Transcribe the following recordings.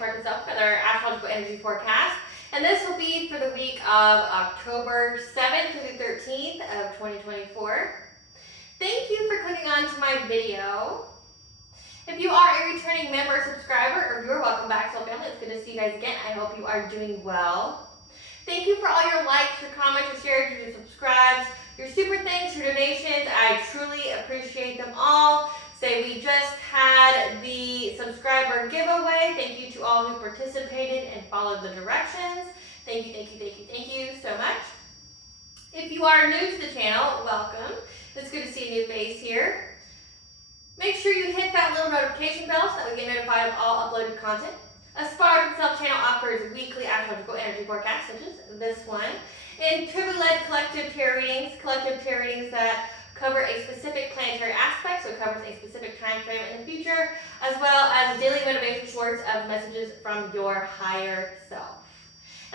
Astrological with our astrological energy forecast. And this will be for the week of October 7th through the 13th of 2024. Thank you for clicking on to my video. If you are a returning member or subscriber or viewer, welcome back, Soul Family. It's good to see you guys again. I hope you are doing well. Thank you for all your likes, your comments, your shares, your subscribes, your super thanks, your donations. I truly appreciate them all. Say we just had the subscriber giveaway. Thank you to all who participated and followed the directions. Thank you, thank you, thank you, thank you so much. If you are new to the channel, welcome. It's good to see a new face here. Make sure you hit that little notification bell so that we get notified of all uploaded content. Astrological channel offers weekly astrological energy forecasts, such as this one, and Tribal-led collective tarot readings that cover a specific planetary aspect, so it covers a specific time frame in the future, as well as daily motivation shorts of messages from your higher self.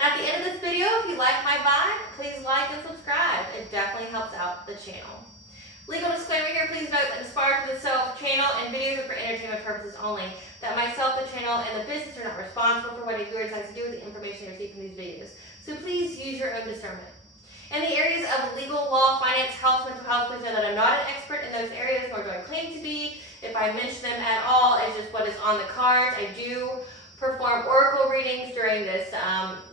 And at the end of this video, if you like my vibe, please like and subscribe. It definitely helps out the channel. Legal disclaimer here, please note that Inspired to the Self channel and videos are for entertainment purposes only. That myself, the channel, and the business are not responsible for what a viewer decides to do with the information received from these videos. So please use your own discernment. In the areas of legal, law, finance, health, mental health, please know that I'm not an expert in those areas, nor do I claim to be. If I mention them at all, it's just what is on the cards. I do perform oracle readings during this,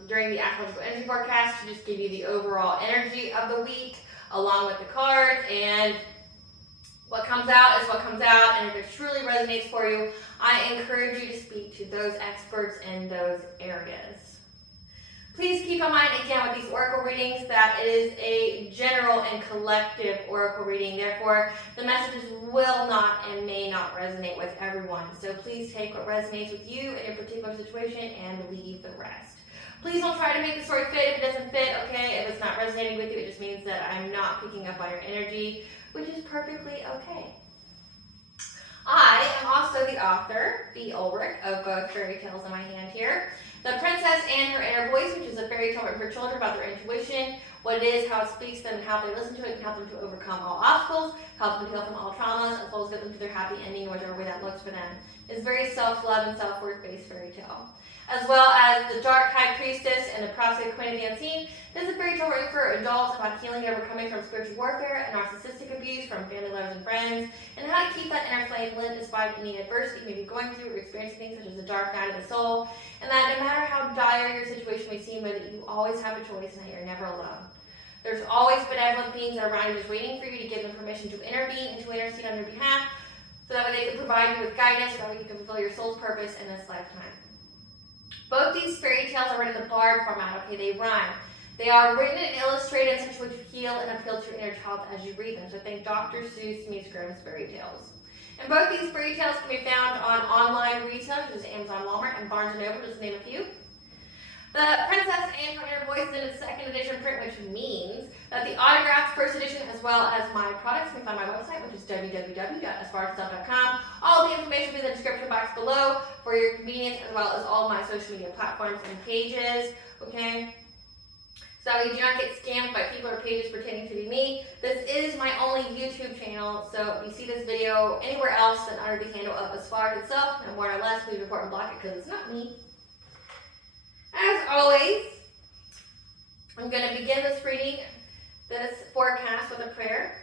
during the astrological energy forecast to just give you the overall energy of the week, along with the cards, and what comes out is what comes out, and if it truly resonates for you, I encourage you to speak to those experts in those areas. Please keep in mind, again, with these oracle readings, that it is a general and collective oracle reading. Therefore, the messages will not and may not resonate with everyone. So please take what resonates with you in your particular situation and leave the rest. Please don't try to make the story fit if it doesn't fit, okay? If it's not resonating with you, it just means that I'm not picking up on your energy, which is perfectly okay. I am also the author, B. Ulrich, of both fairy tales in my hand here. The Princess and Her Inner Voice, which is a fairy tale written for children about their intuition, what it is, how it speaks to them, and how they listen to it, and help them to overcome all obstacles, help them to heal from all traumas, as well as get them to their happy ending, whichever way that looks for them. It's very self-love and self-worth-based fairy tale. As well as The Dark High Priestess and The Prophecy of Queen of the Unseen. This is a fairy tale written for adults about healing and overcoming from spiritual warfare and narcissistic abuse from family, lovers, and friends, and how to keep that inner flame lit despite any adversity you may be going through or experiencing things such as the dark night of the soul, and that no matter how dire your situation may seem, know that you always have a choice and that you're never alone. There's always benevolent beings that are around you just waiting for you to give them permission to intervene and to intercede on your behalf, so that way they can provide you with guidance, so that way you can fulfill your soul's purpose in this lifetime. Both these fairy tales are written in the bard format, okay? They rhyme. They are written and illustrated in such a way to heal and appeal to your inner child as you read them. So think Dr. Seuss meets Grimm's fairy tales. And both these fairy tales can be found on online retailers, such as Amazon, Walmart, and Barnes & Noble, just to name a few. The Princess and Her Inner Voice is in its second edition print, which means that the autographed first edition, as well as my products, can be found on my website, which is www.aspiraltotheself.com. All the information will be in the description box below for your convenience, as well as all my social media platforms and pages, okay? So you do not get scammed by people or pages pretending to be me. This is my only YouTube channel, so if you see this video anywhere else than under the handle of Aspiraltotheself itself, no more or less, please report and block it because it's not me. As always, I'm going to begin this reading, this forecast, with a prayer.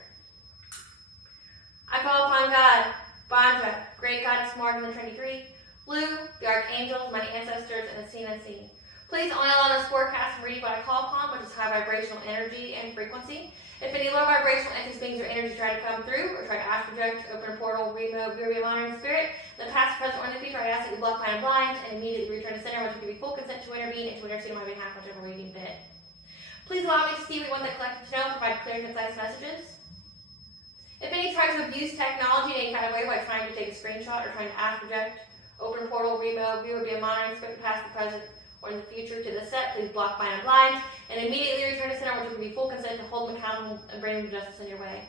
I call upon God, Banja, great goddess more than the Trinity Three, Blue, the archangels, my ancestors, and the seen unseen. Please only allow this forecast and reading what I call upon, which is high vibrational energy and frequency. If any low vibrational entities, beings, or energy try to come through, or try to ask, project, open a portal, remove, be monitoring spirit, the past, present, or in the future, I ask that you block my blind and immediately return to center, which will give you full consent to intervene and to intercede on my behalf, whichever way you deem fit. Please allow me to see what you want the collective to know and provide clear and concise messages. If any tries to abuse technology in any kind of way by trying to take a screenshot or trying to ask, project, open a portal, remove, view, or be a monitoring spirit, the past, the present, or in the future to the set, please block my blind and immediately return to center, which will give you full consent to hold them accountable and bring them to justice in your way.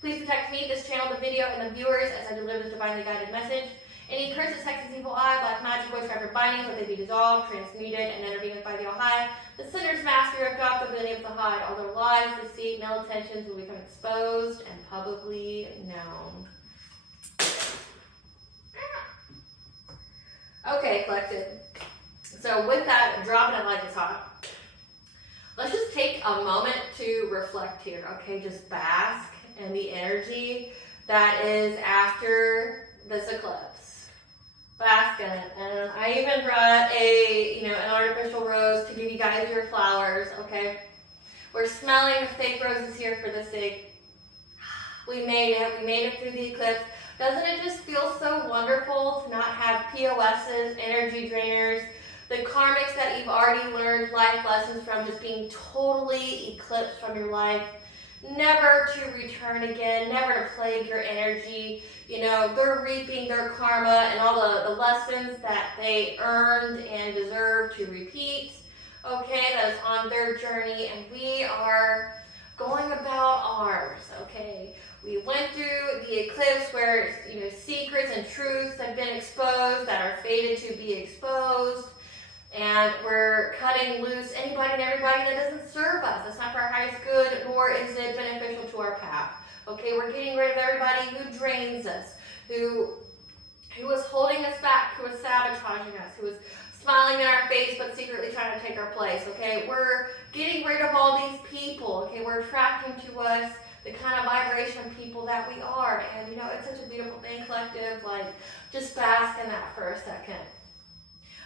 Please protect me, this channel, the video, and the viewers as I deliver this divinely guided message. Any curses, hexes, evil eye, black magic, witchcraft, or bindings, let they be dissolved, transmuted, and intervened by the All-High. The sinner's mask be ripped off, they'll be unable to hide. All their lies, deceit, and ill intentions will become exposed and publicly known. Okay. Okay, collective. So with that, dropping it like it's hot, let's just take a moment to reflect here, okay? Just bask in the energy that is after this eclipse. Bask in it. And I even brought an artificial rose to give you guys your flowers, okay? We're smelling the fake roses here for the sake. We made it through the eclipse. Doesn't it just feel so wonderful to not have POSs, energy drainers, the karmics that you've already learned life lessons from just being totally eclipsed from your life, never to return again, never to plague your energy. They're reaping their karma and all the lessons that they earned and deserve to repeat. Okay, that is on their journey, and we are going about ours, okay? We went through the eclipse where, secrets and truths have been exposed that are fated to be exposed. And we're cutting loose anybody and everybody that doesn't serve us. That's not for our highest good, nor is it beneficial to our path. Okay, we're getting rid of everybody who drains us, who is holding us back, who is sabotaging us, who is smiling in our face but secretly trying to take our place. Okay, we're getting rid of all these people. Okay, we're attracting to us the kind of vibration of people that we are. And it's such a beautiful thing, collective. Like, just bask in that for a second.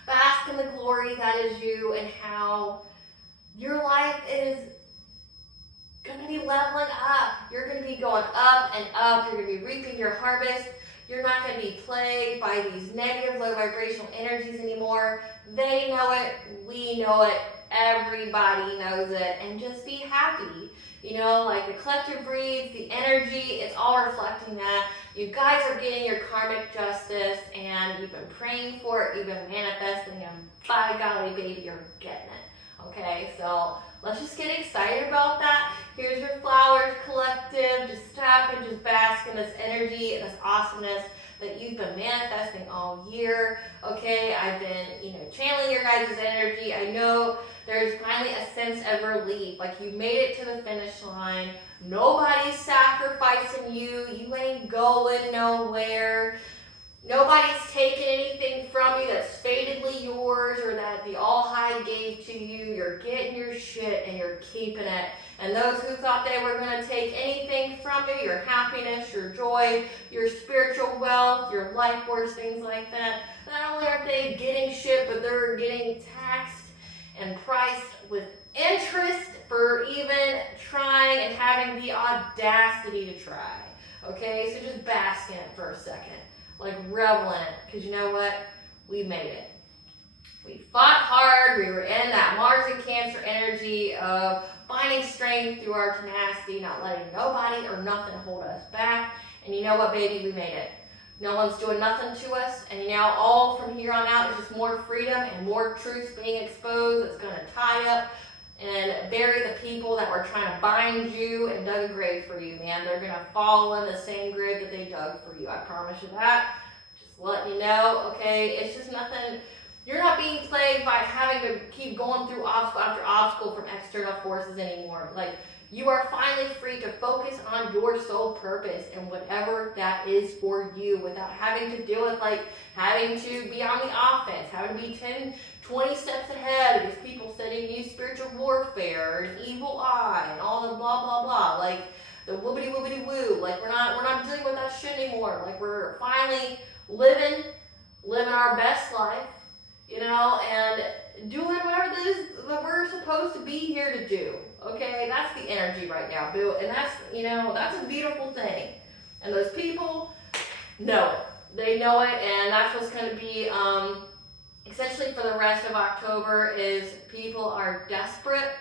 Bask in the glory that is you and how your life is going to be leveling up. You're going to be going up and up. You're going to be reaping your harvest. You're not going to be plagued by these negative, low vibrational energies anymore. They know it. We know it. Everybody knows it. And just be happy. Like the collective breeds, the energy, it's all reflecting that. You guys are getting your karmic justice, and you've been praying for it, you've been manifesting, and by golly, baby, you're getting it. Okay, so let's just get excited about that. Here's your flowers, collective. Just stop and just bask in this energy and this awesomeness that you've been manifesting all year. Okay, I've been, channeling your guys' energy. I know there's finally a sense of relief. Like, you made it to the finish line. Nobody's sacrificing you. You ain't going nowhere. Nobody's taking anything from you that's fatedly yours or that the All-High gave to you. You're getting your shit and you're keeping it. And those who thought they were going to take anything from you, your happiness, your joy, your spiritual wealth, your life force, things like that, not only are they getting shit, but they're getting taxed and priced with interest for even trying and having the audacity to try. Okay, so just bask in it for a second. Like, revel in it, because you know what? We made it. We fought hard. We were in that Mars and Cancer energy of finding strength through our tenacity, not letting nobody or nothing hold us back. And you know what, baby? We made it. No one's doing nothing to us. And now all from here on out is just more freedom and more truths being exposed. It's going to tie up and bury the people that were trying to bind you and dug a grave for you, man. They're going to fall in the same grave that they dug for you. I promise you that. Just letting you know, okay? It's just nothing. You're not being plagued by having to keep going through obstacle after obstacle from external forces anymore. Like, you are finally free to focus on your sole purpose and whatever that is for you without having to deal with, like, having to be on the offense, having to be 10, 20 steps ahead of these people studying new spiritual warfare and evil eye and all the blah, blah, blah. Like, the whoopity-whoopity-woo. Like, we're not dealing with that shit anymore. Like, we're finally living our best life, and doing whatever it is that we're supposed to be here to do. Okay, that's the energy right now, boo. And that's, that's a beautiful thing. And those people know it. They know it, and that's what's going to be, essentially for the rest of October, is people are desperate.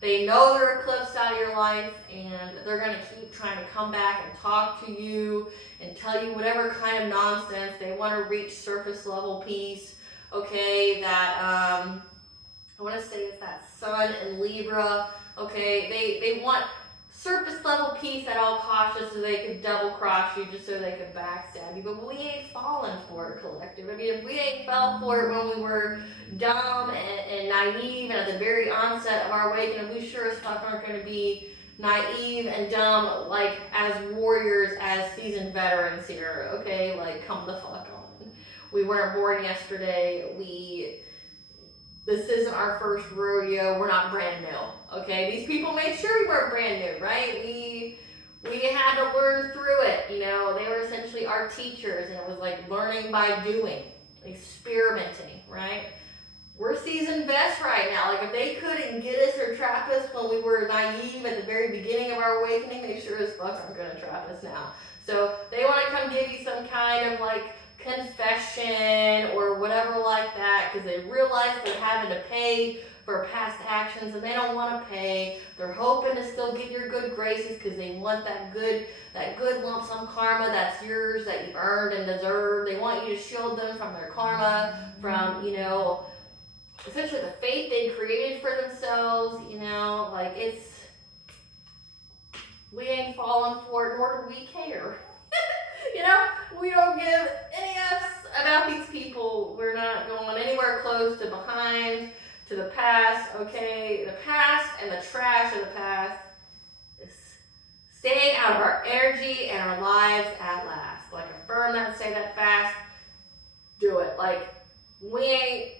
They know they're eclipsed out of your life, and they're going to keep trying to come back and talk to you and tell you whatever kind of nonsense. They want to reach surface level peace. Okay, that, I want to say it's that Sun in Libra. Okay, they want surface level peace at all costs so they could double cross you, just so they could backstab you. But we ain't falling for it, collective. I mean, if we ain't fell for it when we were dumb and naive and at the very onset of our awakening, we sure as fuck aren't going to be naive and dumb, like, as warriors, as seasoned veterans here. Okay, like, come the fuck on. we weren't born yesterday, this isn't our first rodeo, we're not brand new, okay? These people made sure we weren't brand new, right? We had to learn through it, you know? They were essentially our teachers, and it was like learning by doing, experimenting, right? We're seasoned vets right now. Like, if they couldn't get us or trap us when we were naive at the very beginning of our awakening, they sure as fuck aren't gonna trap us now. So they want to come give you some kind of like confession or whatever like that, because they realize they're having to pay for past actions and they don't want to pay. They're hoping to still get your good graces because they want that good lump sum karma that's yours, that you've earned and deserved. They want you to shield them from their karma, from, you know, essentially the fate they created for themselves, you know, like we ain't falling for it, nor do we care. You know, we don't give any F's about these people. We're not going anywhere close to behind, to the past, okay? The past and the trash of the past is staying out of our energy and our lives at last. Like, affirm that, say that fast, do it. Like, we ain't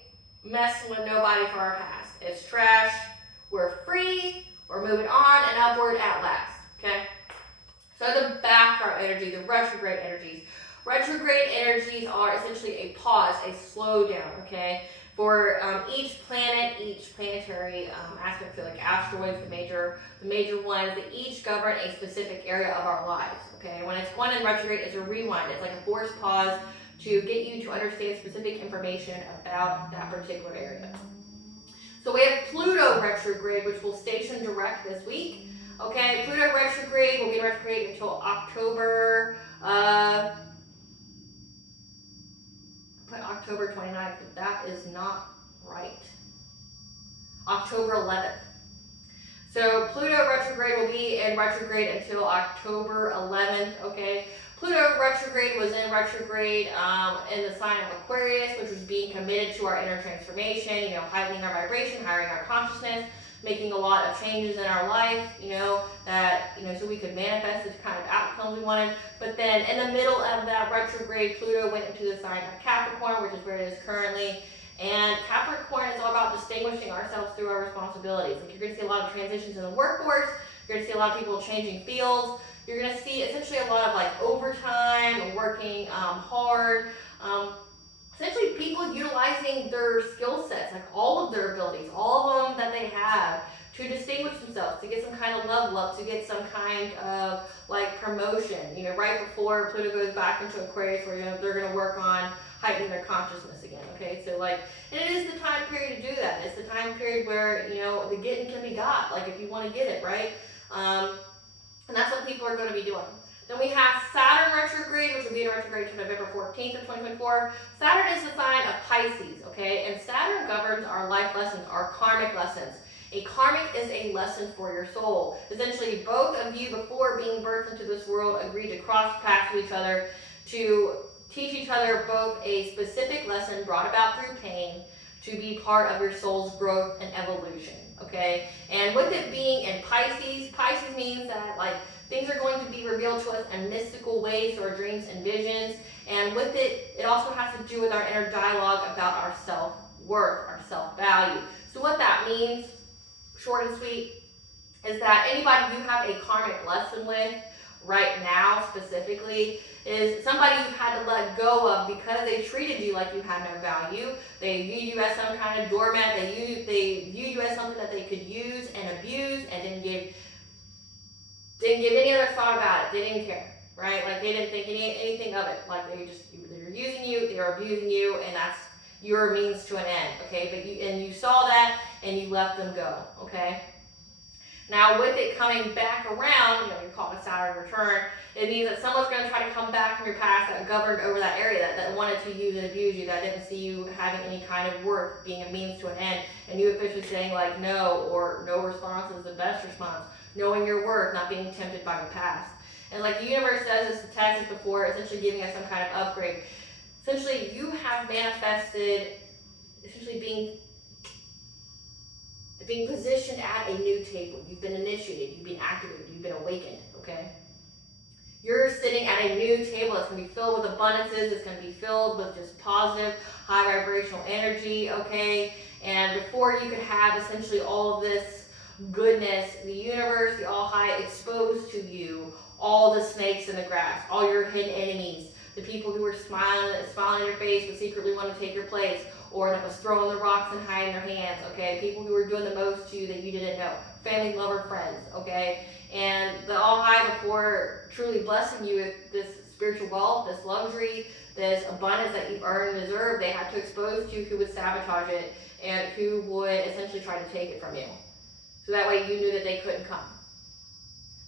messing with nobody for our past. It's trash. We're free. We're moving on and upward at last, okay? So the background energy, the retrograde energies. Retrograde energies are essentially a pause, a slowdown, okay? For each planet, each planetary aspect, so like asteroids, the major ones, that each govern a specific area of our lives, okay? When it's going in retrograde, it's a rewind. It's like a forced pause to get you to understand specific information about that particular area. So we have Pluto retrograde, which will station direct this week. Okay, Pluto retrograde will be in retrograde until October, put October 29th, but that is not right. October 11th. So Pluto retrograde will be in retrograde until October 11th, okay? Pluto retrograde was in retrograde in the sign of Aquarius, which was being committed to our inner transformation, you know, heightening our vibration, higher our consciousness, making a lot of changes in our life, you know, that, you know, so we could manifest the kind of outcomes we wanted. But then in the middle of that retrograde, Pluto went into the sign of Capricorn, which is where it is currently. And Capricorn is all about distinguishing ourselves through our responsibilities. Like, you're going to see a lot of transitions in the workforce. You're going to see a lot of people changing fields. You're going to see essentially a lot of like overtime, working hard. Essentially people utilizing their skill sets, like all of their abilities, all of them that they have, to distinguish themselves, to get some kind of level up, to get some kind of like promotion. You know, right before Pluto goes back into Aquarius, where, you know, they're going to work on heightening their consciousness again. Okay, so like, and it is the time period to do that. It's the time period where, you know, the getting can be got. Like, if you want to get it, right? And that's what people are going to be doing. Then we have Saturn retrograde, which will be in retrograde to November 14th of 2024. Saturn is the sign of Pisces, okay? And Saturn governs our life lessons, our karmic lessons. A karmic is a lesson for your soul. Essentially, both of you, before being birthed into this world, agreed to cross paths with each other to teach each other both a specific lesson brought about through pain to be part of your soul's growth and evolution, okay? And with it being in Pisces, Pisces means that, like, things are going to be revealed to us in mystical ways through our dreams and visions. And with it, it also has to do with our inner dialogue about our self-worth, our self-value. So what that means, short and sweet, is that anybody you have a karmic lesson with right now specifically is somebody you've had to let go of because they treated you like you had no value. They viewed you as some kind of doormat. They viewed you as something that they could use and abuse, and didn't give any other thought about it. They didn't care, right? Like, they didn't think anything of it. Like, they were using you, they were abusing you, and that's your means to an end, okay? But you saw that and you let them go, okay? Now, with it coming back around, you know, we call it a Saturn return, it means that someone's going to try to come back from your past that governed over that area, that wanted to use and abuse you, that didn't see you having any kind of worth, being a means to an end, and you officially saying, like, no, or no response is the best response. Knowing your worth, not being tempted by the past. And like the universe does this, the text is before, essentially giving us some kind of upgrade. Essentially, you have manifested, essentially being positioned at a new table. You've been initiated, you've been activated, you've been awakened, okay? You're sitting at a new table that's going to be filled with abundances. It's going to be filled with just positive, high vibrational energy, okay? And before you could have essentially all of this goodness, the universe, the all high exposed to you all the snakes in the grass, all your hidden enemies, the people who were smiling in your face but secretly want to take your place, or that was throwing the rocks and hiding their hands, okay? People who were doing the most to you that you didn't know, family, lover, friends, okay? And the all high, before truly blessing you with this spiritual wealth, this luxury, this abundance that you've earned and deserved, they had to expose to you who would sabotage it and who would essentially try to take it from you. So that way you knew that they couldn't come.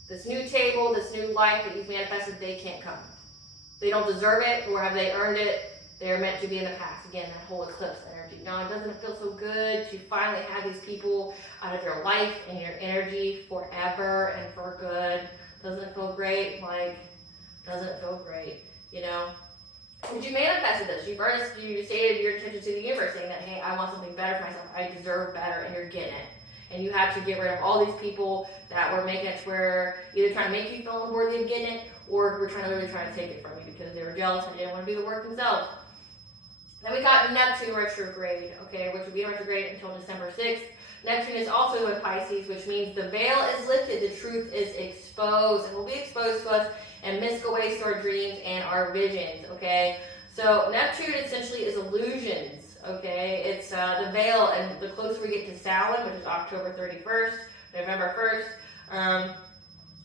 This new table, this new life that you've manifested, they can't come. They don't deserve it, nor have they earned it. They are meant to be in the past. Again, that whole eclipse energy. Now, doesn't it feel so good to finally have these people out of your life and your energy forever and for good? Doesn't it feel great? Like, doesn't it feel great? You know? But you manifested this. You stated your intention to the universe saying that, hey, I want something better for myself. I deserve better, and you're getting it. And you have to get rid of all these people that were making it to where either trying to make you feel unworthy of getting it, or were really trying to take it from you because they were jealous and didn't want to do the work themselves. Then we got Neptune retrograde, okay, which will be in retrograde until December 6th. Neptune is also in Pisces, which means the veil is lifted, the truth is exposed, and will be exposed to us and misc away to our dreams and our visions, okay? So Neptune essentially is illusions. Okay, it's the veil, and the closer we get to Samhain, which is October 31st, November 1st,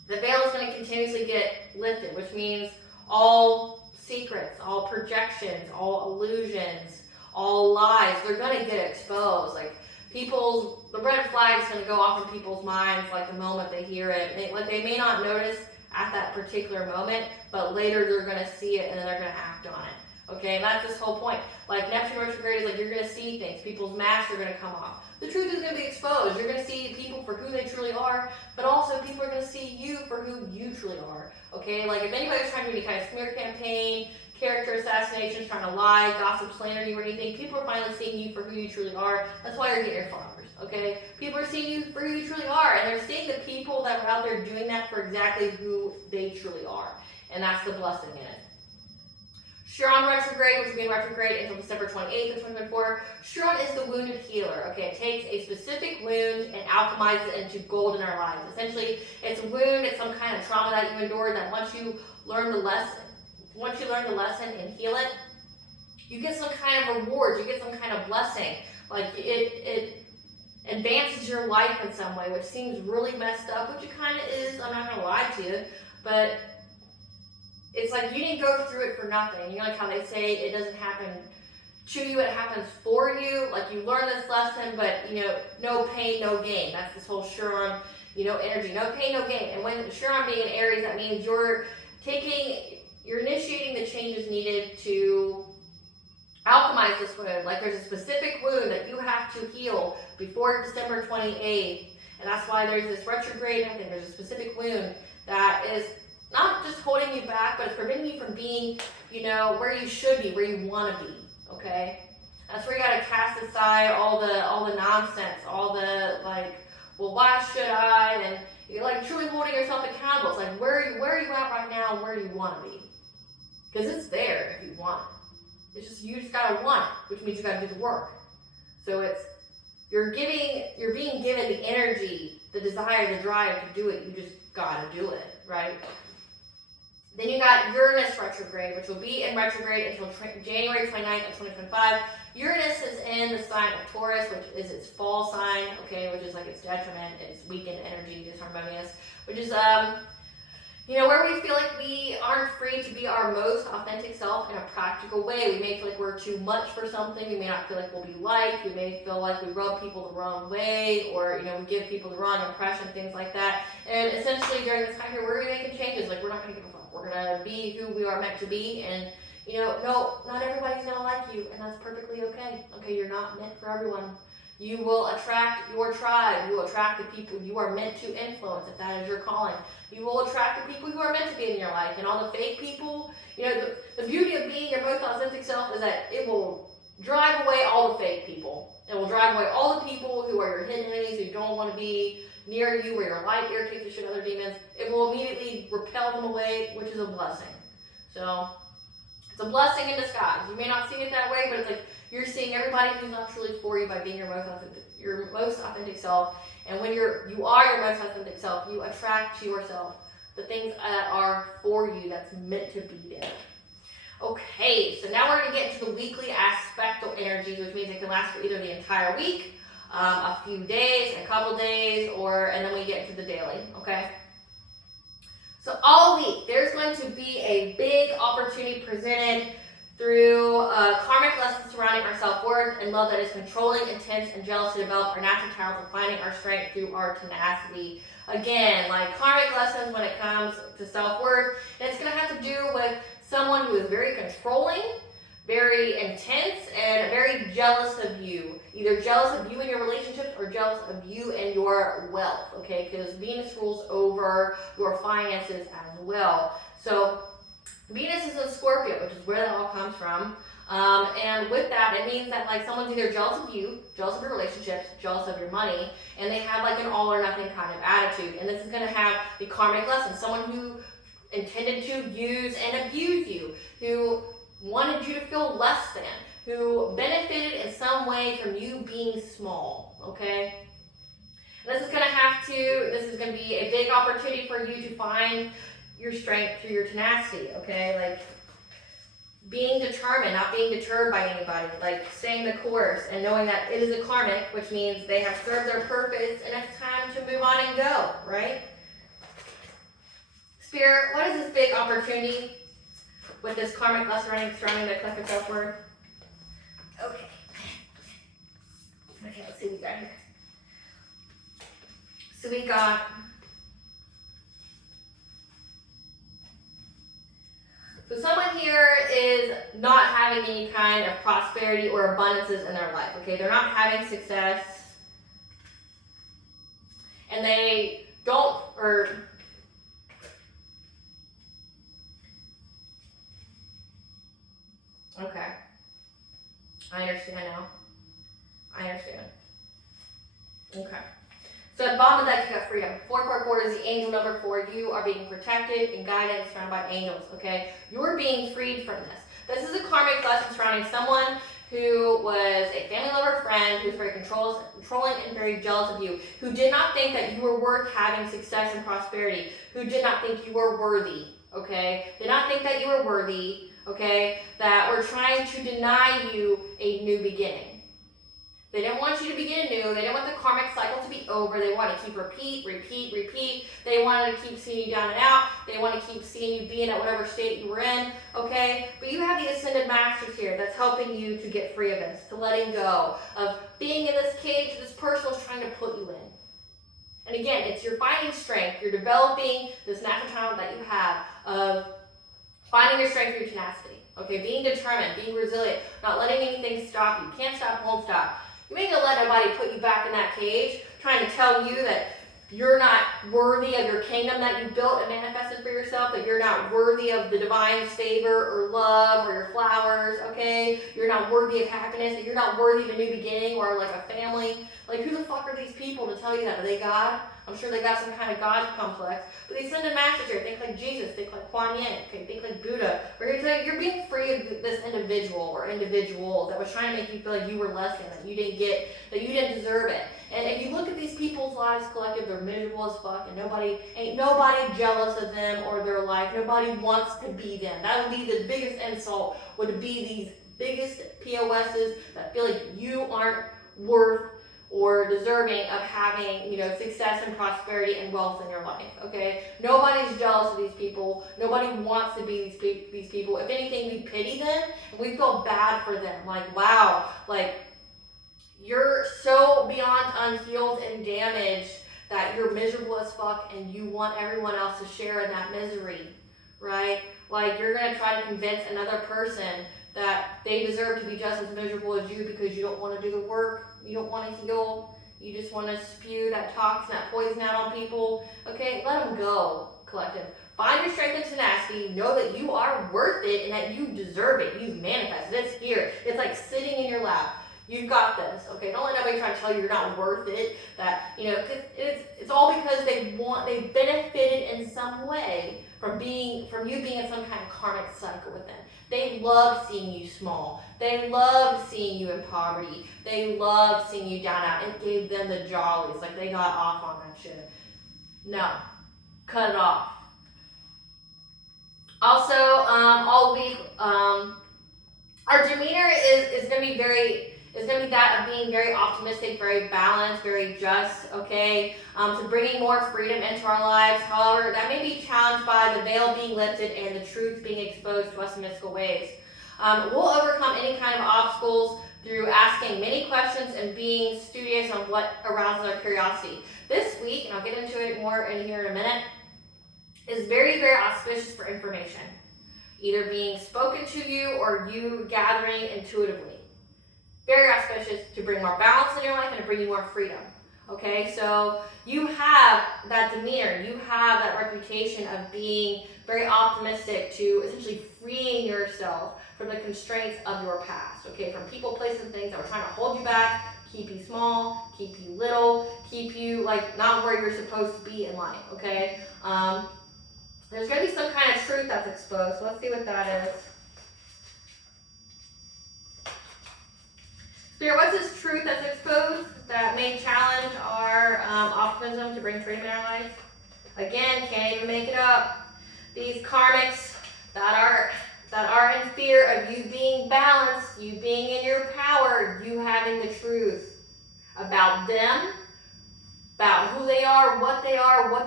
the veil is going to continuously get lifted, which means all secrets, all projections, all illusions, all lies, they're going to get exposed. Like the red flag is going to go off in people's minds like the moment they hear it. They may not notice at that particular moment, but later they're going to see it and then they're going to act on it. Okay, and that's this whole point. Like Neptune retrograde is like you're going to see things. People's masks are going to come off. The truth is going to be exposed. You're going to see people for who they truly are, but also people are going to see you for who you truly are. Okay, like if anybody's trying to do any kind of smear campaign, character assassinations, trying to lie, gossip, slander you or anything, people are finally seeing you for who you truly are. That's why you're getting your flowers. Okay, people are seeing you for who you truly are, and they're seeing the people that are out there doing that for exactly who they truly are, and that's the blessing in it. Chiron retrograde, which will be in retrograde until December 28th of 2024. Chiron is the wounded healer. Okay, it takes a specific wound and alchemizes it into gold in our lives. Essentially, it's a wound, it's some kind of trauma that you endured that once you learn the lesson and heal it, you get some kind of rewards, you get some kind of blessing. Like it advances your life in some way, which seems really messed up, which it kind of is, I'm not going to lie to you, but it's like you didn't go through it for nothing. You know, like how they say it doesn't happen to you, it happens for you. Like you learn this lesson, but you know, no pain, no gain. That's this whole Chiron, energy. No pain, no gain. And when Chiron being in Aries, that means you're initiating the changes needed to alchemize this wound. Like there's a specific wound that you have to heal before December 28th. And that's why there's this retrograde and everything. There's a specific wound that is not just holding you back, but it's preventing you from being, where you should be, where you want to be, okay? That's where you got to cast aside all the nonsense, all the, well, why should I? And you're, truly holding yourself accountable. It's like, where are you at right now and where do you want to be? Because it's there if you want it. It's just, you just got to want it, which means you got to do the work. So you're being given the energy, the desire, the drive to do it. You just got to do it, right? Then you got Uranus retrograde, which will be in retrograde until January 29th of 2025. Uranus is in the sign of Taurus, which is its fall sign, okay, which is like its detriment, its weakened energy, disharmonious, which is, where we feel like we aren't free to be our most authentic self in a practical way. We may feel like we're too much for something. We may not feel like we'll be liked. We may feel like we rub people the wrong way, or, we give people the wrong impression, things like that. And essentially during this time here, we're going to be making changes. Like, we're not going to give a fuck. We're going to be who we are meant to be. And, no, not everybody's going to like you. And that's perfectly okay. Okay, you're not meant for everyone. You will attract your tribe. You will attract the people you are meant to influence, if that is your calling. You will attract the people who are meant to be in your life. And all the fake people, the beauty of being your most authentic self is that it will drive away all the fake people. It will drive away all the people who are your hidden enemies, who don't want to be near you, where your light irritates the shit out of other demons. It will immediately repel them away, which is a blessing. So it's a blessing in disguise. You may not see it that way, but it's like you're seeing everybody who's not truly for you by being your most authentic self. And when you are your most authentic self, you attract to yourself the things that are for you, that's meant to be there. Okay, so now we're going to get into the weekly aspectal energies, which means it can last for either the entire week, a few days, a couple days, and then we get into the daily, okay? So all week, there's going to be a big opportunity presented through karmic lessons surrounding our self-worth and love that is controlling, intense, and jealous to develop our natural talent of finding our strength through our tenacity. Again, like karmic lessons when it comes to self-worth, and it's going to have to do with someone who is very controlling, very intense, and very jealous of you. Either jealous of you and your relationships or jealous of you and your wealth, okay? Because Venus rules over your finances as well. So Venus is in Scorpio, which is where that all comes from. And with that, it means that like someone's either jealous of you, jealous of your relationships, jealous of your money, and they have like an all or nothing kind of attitude. And this is going to have the karmic lesson. Someone who intended to use and abuse you, who wanted you to feel less than, who benefited in some way from you being small, okay? And this is going to be a big opportunity for you to find your strength through your tenacity, okay? Like being determined, not being deterred by anybody, like staying the course and knowing that it is a karmic, which means they have served their purpose and it's time to move on and go, right? Spirit, what is this big opportunity with this karmic lesson surrounding the collective self-worth? Okay, let's see what we got here. So we got so someone here is not having any kind of prosperity or abundances in their life, okay? They're not having success, and they don't, okay, I understand now. I understand. Okay. So at the bottom of that, you got freedom. 444 is the angel number 4. You are being protected and guided and surrounded by angels, okay? You're being freed from this. This is a karmic lesson surrounding someone who was a family lover friend, who's very controlling and very jealous of you, who did not think that you were worth having success and prosperity, who did not think you were worthy, okay? Did not think that you were worthy, okay? That were trying to deny you a new beginning. They didn't want you to begin new. They didn't want the karmic cycle to be over. They want to keep repeat. They wanted to keep seeing you down and out. They want to keep seeing you being at whatever state you were in, okay? But you have the Ascended Masters here that's helping you to get free of this, to letting go of being in this cage this person is trying to put you in. And again, it's you're finding strength. You're developing this natural talent that you have of finding your strength through your tenacity, okay? Being determined, being resilient, not letting anything stop you. Can't stop, won't stop. You ain't gonna let nobody put you back in that cage, trying to tell you that you're not worthy of your kingdom that you built and manifested for yourself, that you're not worthy of the divine's favor or love or your flowers, okay? You're not worthy of happiness, that you're not worthy of a new beginning or like a family. Like, who the fuck are these people to tell you that? Are they God? I'm sure they got some kind of God complex. But they send a message here. Think like Jesus. Think like Kuan Yin. Okay, think like Buddha. We're here to tell you you're being free of this individual or individuals that was trying to make you feel like you were less than, that you didn't get, that you didn't deserve it. And if you look at these people's lives collective, they're miserable as fuck, and ain't nobody jealous of them or their life. Nobody wants to be them. That would be the biggest insult, would be these biggest POSs that feel like you aren't worth or deserving of having, success and prosperity and wealth in your life, okay? Nobody's jealous of these people. Nobody wants to be these people. If anything, we pity them and we feel bad for them. Like, wow, like, you're so beyond unhealed and damaged that you're miserable as fuck and you want everyone else to share in that misery, right? Like, you're going to try to convince another person that they deserve to be just as miserable as you because you don't want to do the work, you don't want to heal, you just want to spew that toxin, that poison out on people. Okay, let them go, collective. Find your strength and tenacity. Know that you are worth it and that you deserve it. You've manifested. It's here. It's like sitting in your lap. You've got this, okay? Don't let nobody try to tell you you're not worth it. That, you know, it's all because they benefited in some way from you being in some kind of karmic cycle with them. They love seeing you small. They love seeing you in poverty. They love seeing you down out. It gave them the jollies, like they got off on that shit. No, cut it off. Also, all week, our demeanor is going to be that of being very optimistic, very balanced, very just, okay? So bringing more freedom into our lives. However, that may be challenged by the veil being lifted and the truth being exposed to us in mystical ways. We'll overcome any kind of obstacles through asking many questions and being studious on what arouses our curiosity. This week, and I'll get into it more in here in a minute, is very, very auspicious for information, either being spoken to you or you gathering intuitively. Very auspicious to bring more balance in your life and to bring you more freedom. Okay, so you have that demeanor, you have that reputation of being very optimistic to essentially freeing yourself from the constraints of your past. Okay, from people, places, and things that were trying to hold you back, keep you small, keep you little, keep you like not where you're supposed to be in life. Okay, there's going to be some kind of truth that's exposed. So let's see what that is. Spirit, what's this truth that's exposed that may challenge our optimism to bring freedom in our lives? Again, can't even make it up. These karmics that are in fear of you being balanced, you being in your power, you having the truth about them, about who they are, what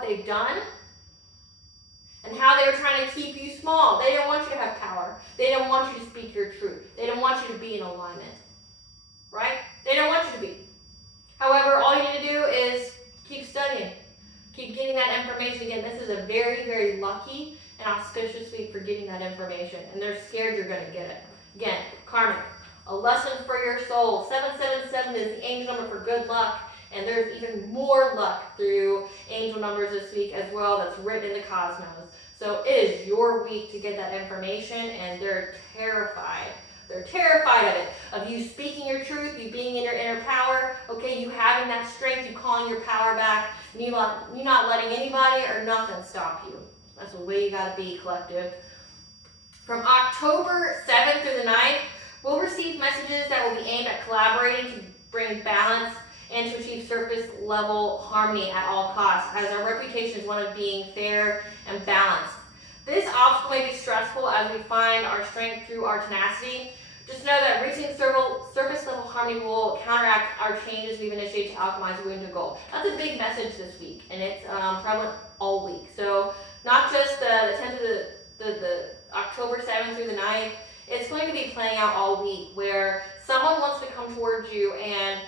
they've done, and how they were trying to keep you small. They didn't want you to have power. They didn't want you to speak your truth. They didn't want you to be in alignment. Right? They don't want you to be. However, all you need to do is keep studying. Keep getting that information. Again, this is a very, very lucky and auspicious week for getting that information. And they're scared you're going to get it. Again, karmic. A lesson for your soul. 777 is the angel number for good luck. And there's even more luck through angel numbers this week as well that's written in the cosmos. So it is your week to get that information, and they're terrified. They're terrified of it, of you speaking your truth, you being in your inner power, okay, you having that strength, you calling your power back, and you not letting anybody or nothing stop you. That's the way you got to be, collective. From October 7th through the 9th, we'll receive messages that will be aimed at collaborating to bring balance and to achieve surface level harmony at all costs, as our reputation is one of being fair and balanced. This obstacle may be stressful as we find our strength through our tenacity. Just know that reaching surface level harmony will counteract our changes we've initiated to alchemize the wound to gold. That's a big message this week, and it's prevalent all week. So not just the 10th to the October 7th through the 9th, it's going to be playing out all week where someone wants to come towards you and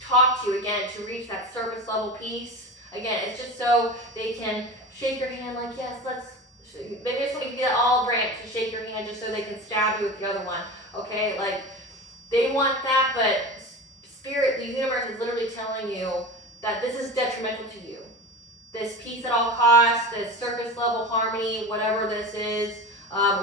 talk to you again to reach that surface level peace. Again, it's just so they can shake your hand like, yes, they just want to give you that olive branch to shake your hand just so they can stab you with the other one. Okay, like they want that, but spirit, the universe is literally telling you that this is detrimental to you. This peace at all costs, this surface level harmony, whatever this is,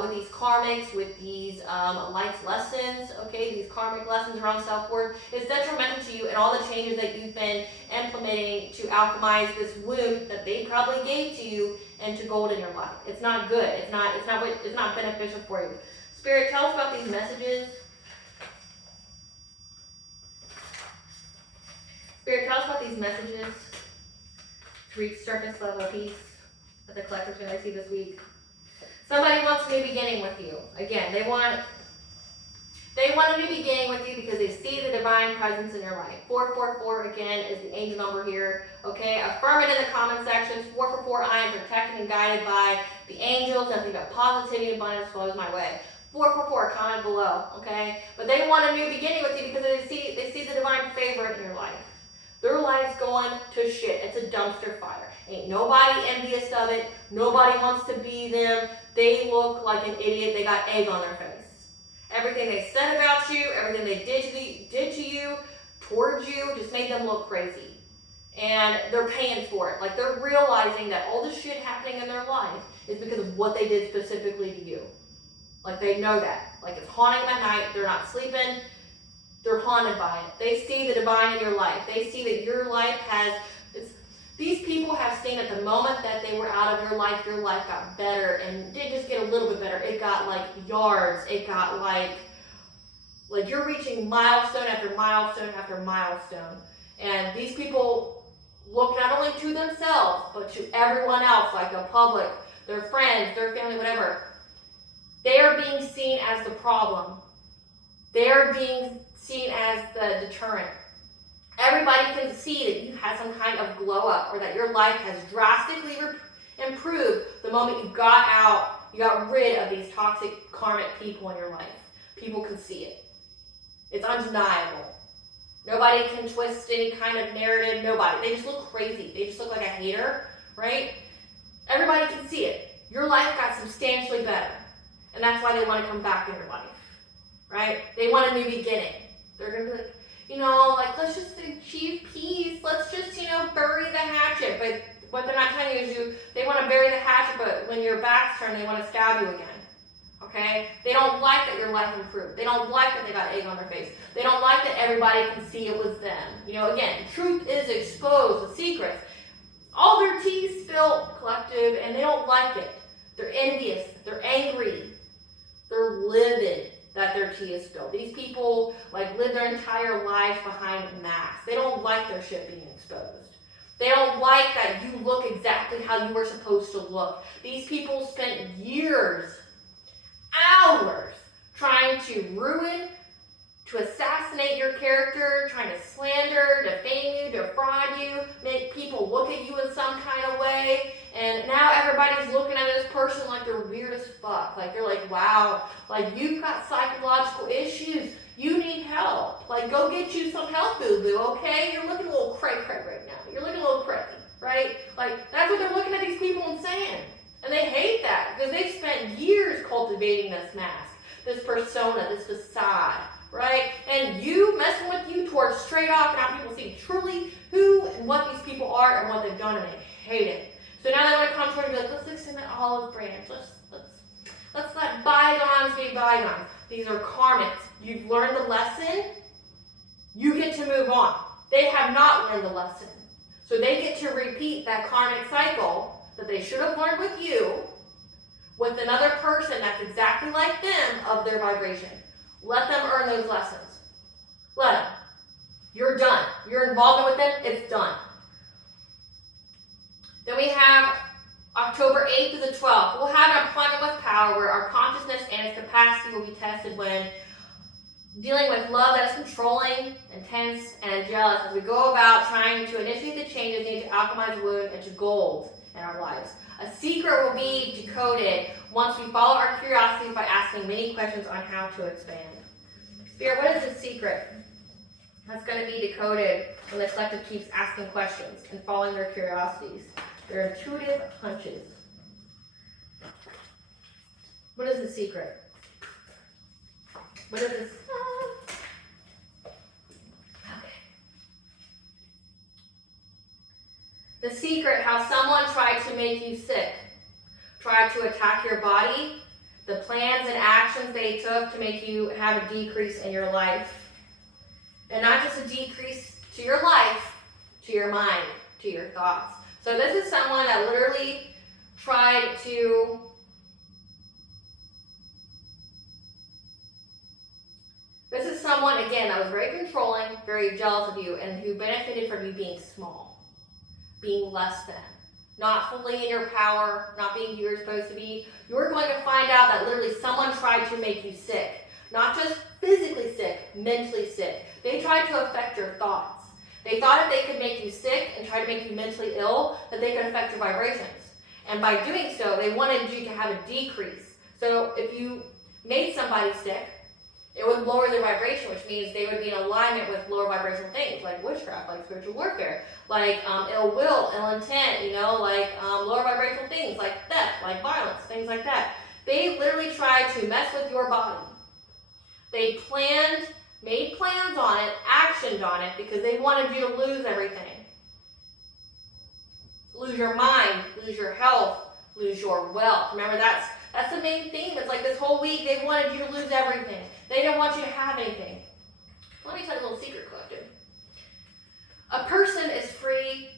with these karmics, with these life lessons, okay, these karmic lessons around self-worth, is detrimental to you and all the changes that you've been implementing to alchemize this wound that they probably gave to you into gold in your life. It's not good. It's not beneficial for you. Spirit, tell us about these messages. Spirit, tell us about these messages to reach surface level peace that the collective's going to receive this week. Somebody wants a new beginning with you. Again, they want a new beginning with you because they see the divine presence in your life. 444, again, is the angel number here. Okay, affirm it in the comment sections. 444, I am protected and guided by the angels. Nothing but positivity and abundance flows my way. 444, comment below. Okay, but they want a new beginning with you because they see the divine favor in your life. Their life's going to shit. It's a dumpster fire. Ain't nobody envious of it. Nobody wants to be them. They look like an idiot. They got egg on their face. Everything they said about you, everything they did to you, towards you, just made them look crazy. and they're paying for it. Like, they're realizing that all the shit happening in their life is because of what they did specifically to you. Like, they know that. Like, it's haunting them at night. They're not sleeping. They're haunted by it. They see the divine in your life. They see that your life has... These people have seen at the moment that they were out of your life got better, and it didn't just get a little bit better. It got, like, yards. It got, like you're reaching milestone after milestone after milestone. And these people look not only to themselves, but to everyone else, like the public, their friends, their family, whatever. They are being seen as the problem. They are being seen as the deterrent. Everybody can see that you had some kind of glow up, or that your life has drastically improved the moment you got out, you got rid of these toxic karmic people in your life. People can see it. It's undeniable. Nobody can twist any kind of narrative. Nobody. They just look crazy. They just look like a hater, right? Everybody can see it. Your life got substantially better. And that's why they want to come back in your life, right? They want a new beginning. They're going to be like, let's just achieve peace. Let's just, bury the hatchet. But what they're not telling you is they want to bury the hatchet, but when your back's turned, they want to stab you again. Okay? They don't like that your life improved. They don't like that they got egg on their face. They don't like that everybody can see it was them. Again, the truth is exposed, the secrets. All their tea spilled, collective, and they don't like it. They're envious. They're angry. They're livid that their tea is spilled. These people, live their entire lives behind masks. They don't like their shit being exposed. They don't like that you look exactly how you were supposed to look. These people spent years, hours, trying to ruin, to assassinate your character, trying to slander, defame you, defraud you, make people look at you in some kind of way. And now everybody's looking at this person like they're weird as fuck. They're like, wow, you've got psychological issues. You need help. Go get you some help, boo-boo, okay? You're looking a little cray-cray right now. You're looking a little crazy, right? That's what they're looking at these people and saying. And they hate that because they've spent years cultivating this mask, this persona, this facade, right? And you messing with you towards straight off, now people see truly who and what these people are and what they've done, and they hate it. So now they want to come toward and be like, let's extend that olive branch. Let's let bygones be bygones. These are karmics. You've learned the lesson. You get to move on. They have not learned the lesson. So they get to repeat that karmic cycle that they should have learned with you, with another person that's exactly like them of their vibration. Let them earn those lessons. Let them. You're done. Your involvement with them, it's done. Then we have October 8th to the 12th. We'll have an appointment with power where our consciousness and its capacity will be tested when dealing with love that is controlling, intense, and jealous as we go about trying to initiate the changes needed to alchemize the wound into gold in our lives. A secret will be decoded once we follow our curiosity by asking many questions on how to expand. Spirit, what is the secret that's going to be decoded when the collective keeps asking questions and following their curiosities, their intuitive hunches? What is the secret? What is this? Okay. The secret, how someone tried to make you sick, tried to attack your body, the plans and actions they took to make you have a decrease in your life. And not just a decrease to your life, to your mind, to your thoughts. So this is someone that literally tried to This is someone, again, that was very controlling, very jealous of you, and who benefited from you being small, being less than, not fully in your power, not being who you're supposed to be. You're going to find out that literally someone tried to make you sick. Not just physically sick, mentally sick. They tried to affect your thoughts. They thought if they could make you sick and try to make you mentally ill, that they could affect your vibrations. And by doing so, they wanted you to have a decrease. So if you made somebody sick, it would lower their vibration, which means they would be in alignment with lower vibrational things like witchcraft, like spiritual warfare, like ill will, ill intent, lower vibrational things like theft, like violence, things like that. They literally tried to mess with your body. They made plans on it, actioned on it because they wanted you to lose everything. lose your mind, lose your health, lose your wealth. Remember, that's the main theme. It's like this whole week they wanted you to lose everything. They didn't want you to have anything. Let me tell you a little secret, collective. A person is free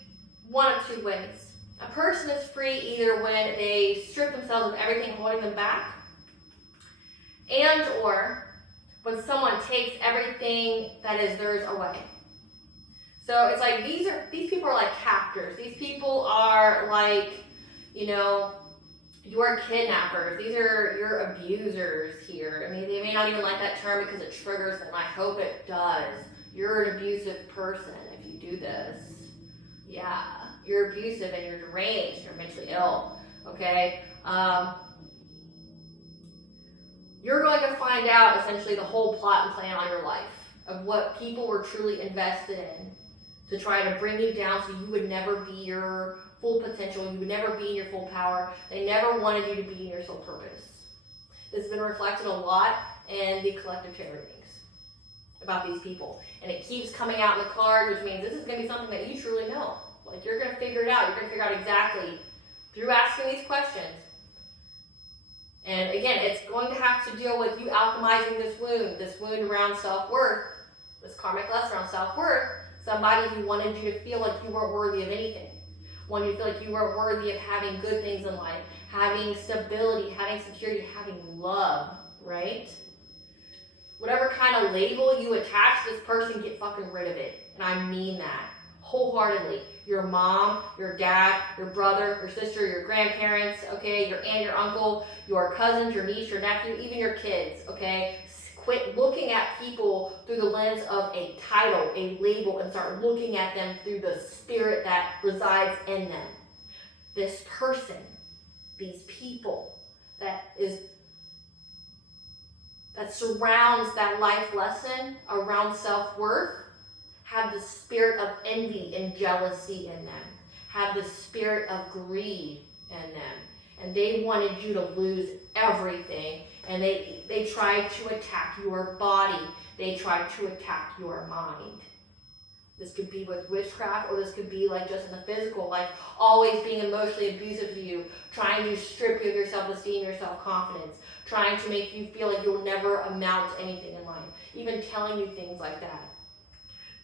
one of two ways. A person is free either when they strip themselves of everything holding them back, and or when someone takes everything that is theirs away. So it's like these people are like captors. These people are like, you know, your kidnappers. These are your abusers here. I mean, they may not even like that term because it triggers them. I hope it does. You're an abusive person if you do this. Yeah, you're abusive and you're deranged. You're mentally ill. Okay. You're going to find out essentially the whole plot and plan on your life of what people were truly invested in to try to bring you down so you would never be your full potential, you would never be in your full power. They never wanted you to be in your sole purpose. This has been reflected a lot in the collective tarot readings about these people. And it keeps coming out in the cards, which means this is going to be something that you truly know. Like, you're going to figure it out. You're going to figure out exactly through asking these questions. And again, it's going to have to deal with you alchemizing this wound around self-worth, this karmic lesson around self-worth, somebody who wanted you to feel like you weren't worthy of anything, wanted you to feel like you weren't worthy of having good things in life, having stability, having security, having love, right? Whatever kind of label you attach to this person, get fucking rid of it. And I mean that wholeheartedly. Your mom, your dad, your brother, your sister, your grandparents, okay, your aunt, your uncle, your cousins, your niece, your nephew, even your kids, okay? Quit looking at people through the lens of a title, a label, and start looking at them through the spirit that resides in them. This person, these people, that surrounds that life lesson around self-worth, have the spirit of envy and jealousy in them, have the spirit of greed in them, and they wanted you to lose everything, and they tried to attack your body, they tried to attack your mind. This could be with witchcraft, or this could be like just in the physical, like always being emotionally abusive to you, trying to strip you of your self-esteem, your self-confidence, trying to make you feel like you'll never amount to anything in life, even telling you things like that.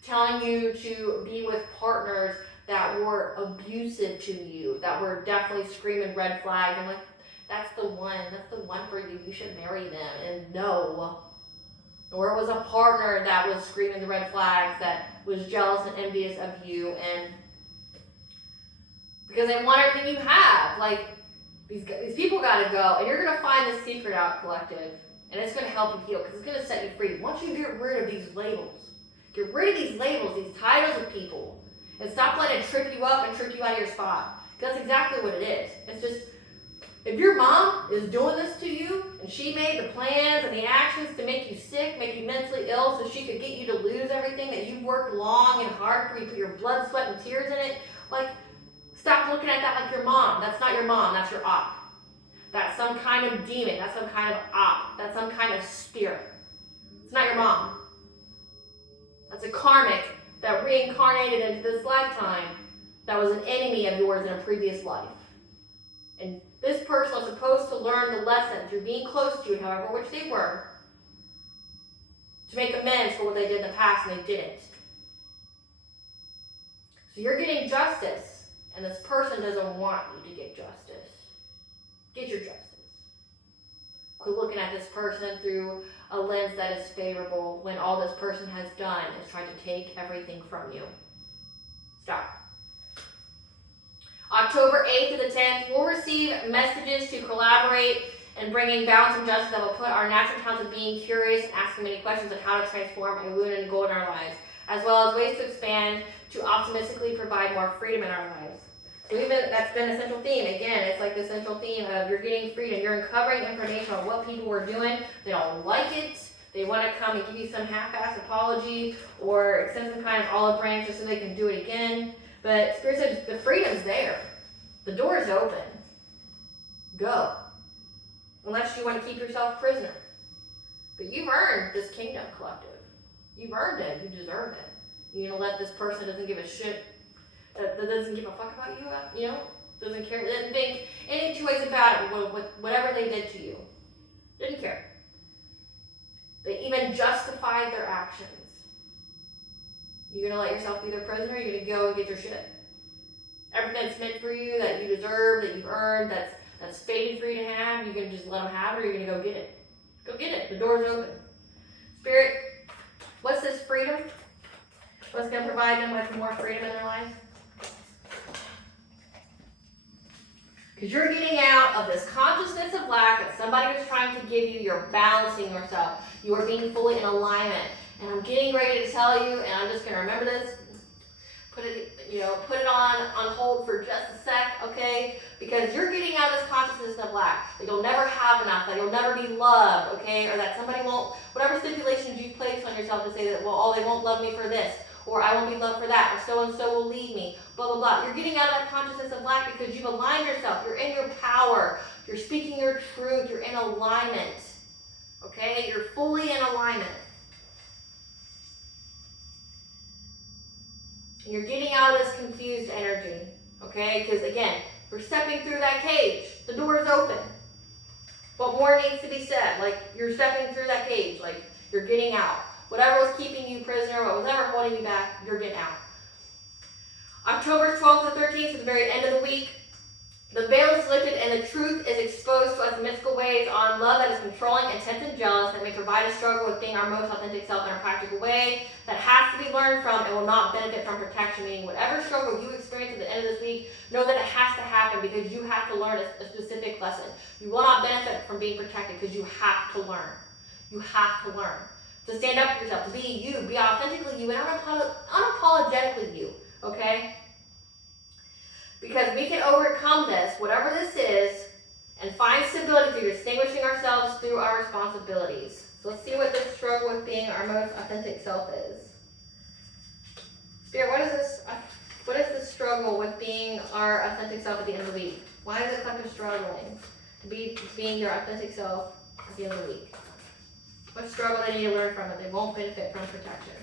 Telling you to be with partners that were abusive to you, that were definitely screaming red flag, and like, that's the one for you, you should marry them, and no. Or it was a partner that was screaming the red flags, that was jealous and envious of you, and because they want everything you have. Like, these people gotta go, and you're gonna find the secret out, collective, and it's gonna help you heal, because it's gonna set you free. Once you get rid of these labels, get rid of these labels, these titles of people, and stop letting it trip you up and trick you out of your spot. Because that's exactly what it is. It's just, if your mom is doing this to you, and she made the plans and the actions to make you sick, make you mentally ill, so she could get you to lose everything that you worked long and hard for, you put your blood, sweat, and tears in it, like, stop looking at that like your mom. That's not your mom, that's your op. That's some kind of demon, that's some kind of op, that's some kind of spirit. It's not your mom. That's a karmic that reincarnated into this lifetime that was an enemy of yours in a previous life. And this person was supposed to learn the lesson through being close to you, however which they were, to make amends for what they did in the past, and they didn't. So you're getting justice, and this person doesn't want you to get justice. Get your justice. Quit looking at this person through a lens that is favorable when all this person has done is trying to take everything from you. Stop. October 8th to the 10th, we'll receive messages to collaborate in bringing balance and justice that will put our natural talents of being curious and asking many questions on how to transform a wound into gold in our lives, as well as ways to expand to optimistically provide more freedom in our lives. So even that's been a central theme. Again, it's like the central theme of you're getting freedom. You're uncovering information on what people were doing. They don't like it. They want to come and give you some half-assed apology or extend some kind of olive branch just so they can do it again. But Spirit said the freedom's there. The door is open. Go. Unless you want to keep yourself prisoner. But you've earned this kingdom, collective. You've earned it. You deserve it. You're going to let this person that doesn't give a shit that doesn't give a fuck about you, you know, doesn't care, didn't think any two ways about it, whatever they did to you. Didn't care. They even justified their actions. You're gonna let yourself be their prisoner, you're gonna go and get your shit. Everything that's meant for you, that you deserve, that you've earned, that's fated for you to have, you're gonna just let them have it, or you're gonna go get it. Go get it. The door's open. Spirit, what's this freedom? What's gonna provide them with more freedom in their life? Because you're getting out of this consciousness of lack that somebody was trying to give you. You're balancing yourself. You are being fully in alignment. And I'm getting ready to tell you, and I'm just going to remember this, put it on hold for just a sec, okay? Because you're getting out of this consciousness of lack, that you'll never have enough, that you'll never be loved, okay? Or that somebody won't, whatever stipulations you place on yourself to say that, well, oh, they won't love me for this, or I won't be loved for that, or so-and-so will leave me, blah, blah, blah. You're getting out of that consciousness of lack because you've aligned yourself. You're in your power. You're speaking your truth. You're in alignment, okay? You're fully in alignment. You're getting out of this confused energy, okay? Because, again, we're stepping through that cage. The door is open. What more needs to be said? Like, you're stepping through that cage. Like, you're getting out. Whatever was keeping you prisoner, what was ever holding you back, you're getting out. October 12th to 13th, to the very end of the week, the veil is lifted and the truth is exposed to us in mystical ways on love that is controlling, intense, and jealous, that may provide a struggle with being our most authentic self in a practical way, that has to be learned from and will not benefit from protection. Meaning, whatever struggle you experience at the end of this week, know that it has to happen because you have to learn a specific lesson. You will not benefit from being protected because you have to learn. You have to learn. To stand up for yourself, to be you, be authentically you, and unapologetically you, okay? Because we can overcome this, whatever this is, and find stability through distinguishing ourselves through our responsibilities. So let's see what this struggle with being our most authentic self is. Spirit, what is this struggle with being our authentic self at the end of the week? Why is the collective struggling to be being their authentic self at the end of the week? What struggle they need to learn from it? They won't benefit from protection.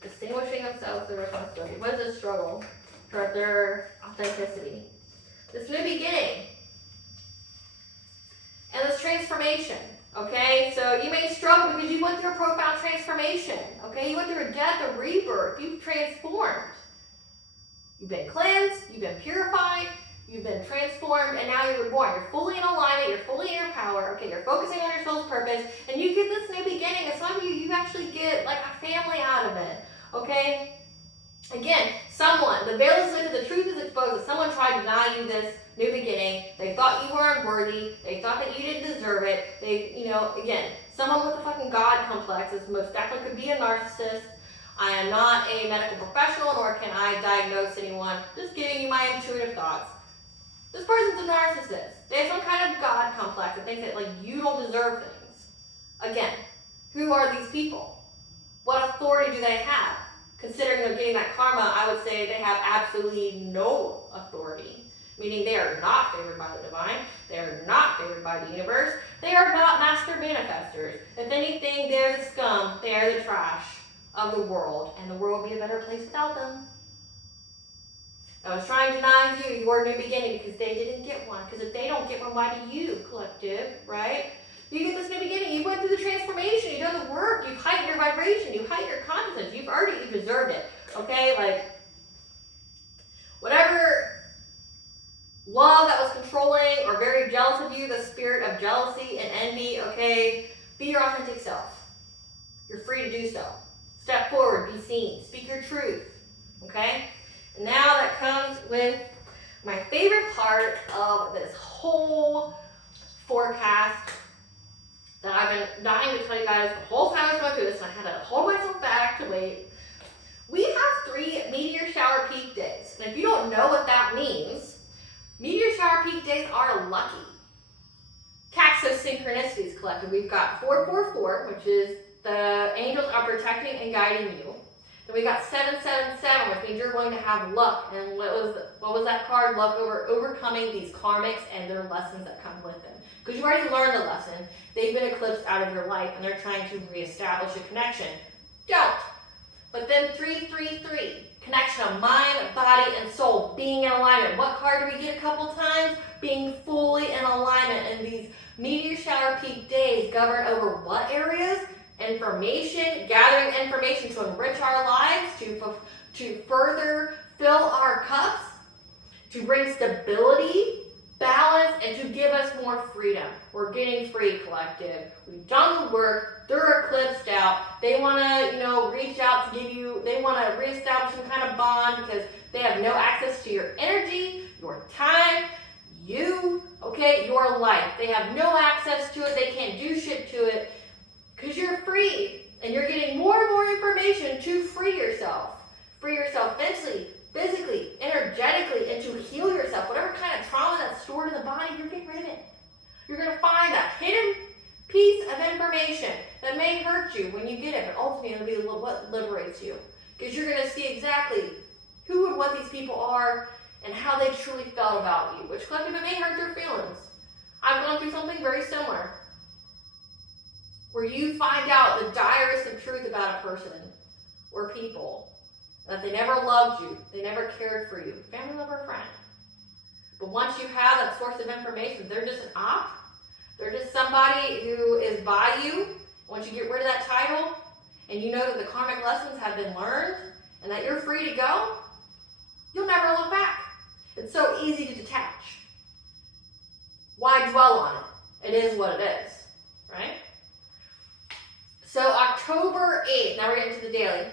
Distinguishing themselves through responsibility. What is this struggle for their authenticity? This new beginning. And this transformation. Okay? So you may struggle because you went through a profound transformation. Okay? You went through a death, a rebirth. You've transformed. You've been cleansed. You've been purified. You've been transformed, and now you're reborn. You're fully in alignment. You're fully in your power. Okay, you're focusing on your soul's purpose, and you get this new beginning. And some of you actually get like a family out of it. Okay? Again, the veil is lifted, the truth is exposed. Someone tried to deny you this new beginning. They thought you were unworthy. They thought that you didn't deserve it. Again, someone with a fucking God complex. This most definitely could be a narcissist. I am not a medical professional, nor can I diagnose anyone. Just giving you my intuitive thoughts. This person's a narcissist. They have some kind of God complex that thinks that like you don't deserve things. Again, who are these people? What authority do they have? Considering they're getting that karma, I would say they have absolutely no authority. Meaning they are not favored by the divine. They are not favored by the universe. They are not master manifestors. If anything, they're the scum. They are the trash of the world. And the world would be a better place without them. I was trying to deny you your new beginning because they didn't get one. Because if they don't get one, why do you, collective, right? You get this new beginning. You went through the transformation. You've done the work. You've heightened your vibration. You've heightened your consciousness. You deserved it. Okay? Like, whatever love that was controlling or very jealous of you, the spirit of jealousy and envy, okay? Be your authentic self. You're free to do so. Step forward. Be seen. Speak your truth. Okay? And now that comes with my favorite part of this whole forecast that I've been dying to tell you guys the whole time I was going through this, and I had to hold myself back to wait. We have 3 meteor shower peak days. And if you don't know what that means, meteor shower peak days are lucky. Caxos synchronicities collective. We've got 444, which is the angels are protecting and guiding you. Then we got 777, which means you're going to have luck. And what was that card? Luck over overcoming these karmics and their lessons that come with them. Because you've already learned the lesson. They've been eclipsed out of your life, and they're trying to reestablish a connection. Don't. But then 333, connection of mind, body, and soul, being in alignment. What card do we get a couple times? Being fully in alignment. And these meteor shower peak days govern over what areas? Information, gathering information to enrich our lives, to further fill our cups, to bring stability, balance, and to give us more freedom. We're getting free, collective. We've done the work. They're eclipsed out. They want to, reach out to give you, they want to reestablish some kind of bond because they have no access to your energy, your time, your life. They have no access to it. They can't do shit to it because you're free and you're getting more and more information to free yourself. Free yourself mentally, physically, energetically, and to heal yourself. Whatever kind of trauma that's stored in the body, you're getting rid of it. You're going to find that hidden piece of information that may hurt you when you get it, but ultimately it'll be what liberates you. Because you're going to see exactly who and what these people are and how they truly felt about you, which collective, it may hurt their feelings. I've gone through something very similar, where you find out the direst of truth about a person or people, that they never loved you, they never cared for you, family member or friend. But once you have that source of information, they're just an op, they're just somebody who is by you. Once you get rid of that title, and you know that the karmic lessons have been learned, and that you're free to go, you'll never look back. It's so easy to detach. Why dwell on it? It is what it is, right? So October 8th, now we're getting to the daily.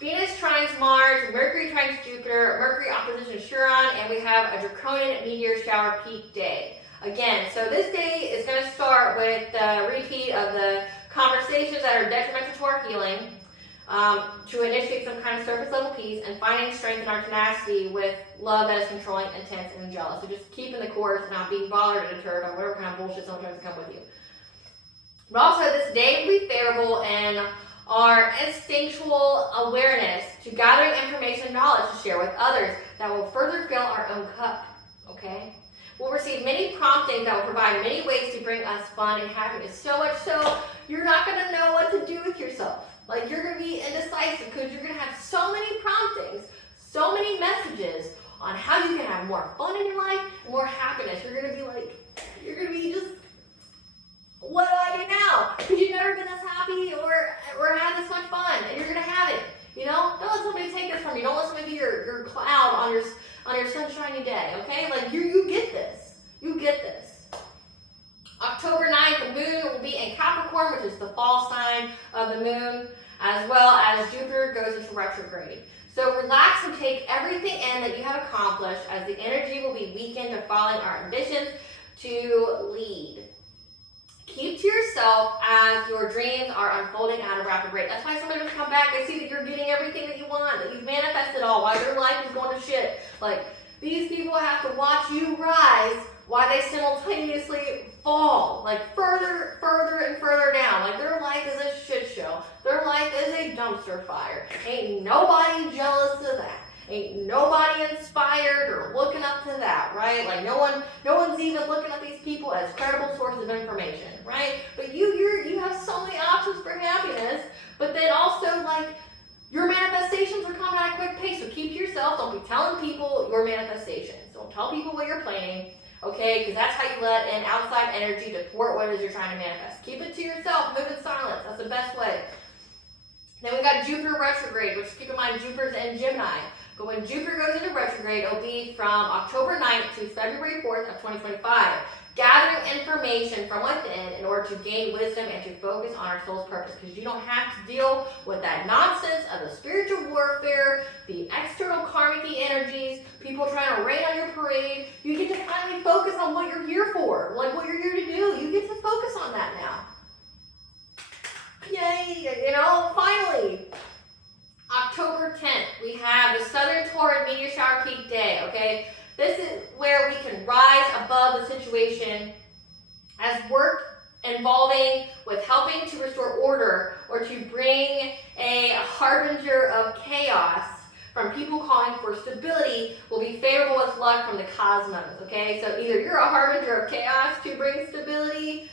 Venus trines Mars, Mercury trines Jupiter, Mercury opposition Chiron, and we have a draconian meteor shower peak day. Again, so this day is going to start with the repeat of the conversations that are detrimental to our healing, to initiate some kind of surface level peace, and finding strength in our tenacity with love that is controlling, intense, and jealous. So just keeping the course and not being bothered or deterred by whatever kind of bullshit sometimes come with you. But also this day will be favorable in our instinctual awareness to gathering information and knowledge to share with others that will further fill our own cup, okay? We'll receive many promptings that will provide many ways to bring us fun and happiness. So much so, you're not going to know what to do with yourself. Like, you're going to be indecisive because you're going to have so many promptings, so many messages on how you can have more fun in your life and more happiness. You're going to be like, you're going to be just, what do I do now? Because you've never been this happy or had this much fun, and you're going to have it. Don't let somebody take this from you. Don't let somebody be your cloud on your sunshiny day, okay? Like, you get this. You get this. October 9th, the moon will be in Capricorn, which is the fall sign of the moon, as well as Jupiter goes into retrograde. So relax and take everything in that you have accomplished, as the energy will be weakened to following our ambitions to lead. Keep to yourself as your dreams are unfolding at a rapid rate. That's why somebody will come back, they see that you're getting everything that you want, that you've manifested all, while your life is going to shit. Like, these people have to watch you rise while they simultaneously fall, like further and further down. Like, their life is a shit show. Their life is a dumpster fire. Ain't nobody jealous of that. Ain't nobody inspired or looking up to that, right? Like, no one's even looking at these people as credible sources of information, right? But you have so many options for happiness, but then also, like, your manifestations are coming at a quick pace. So keep to yourself. Don't be telling people your manifestations. Don't tell people what you're planning, okay? Because that's how you let in outside energy to thwart what it is you're trying to manifest. Keep it to yourself. Move in silence. That's the best way. Then we got Jupiter retrograde, which, keep in mind, Jupiter's in Gemini. But when Jupiter goes into retrograde, it'll be from October 9th to February 4th of 2025. Gathering information from within in order to gain wisdom and to focus on our soul's purpose. Because you don't have to deal with that nonsense of the spiritual warfare, the external karmic energies, people trying to rain on your parade. You get to finally focus on what you're here for, like what you're here to do. You get to focus on that now. Yay, finally. October 10th, we have the Southern Taurid Meteor Shower Peak Day, okay? This is where we can rise above the situation as work involving with helping to restore order or to bring a harbinger of chaos from people calling for stability will be favorable with luck from the cosmos, okay? So either you're a harbinger of chaos to bring stability,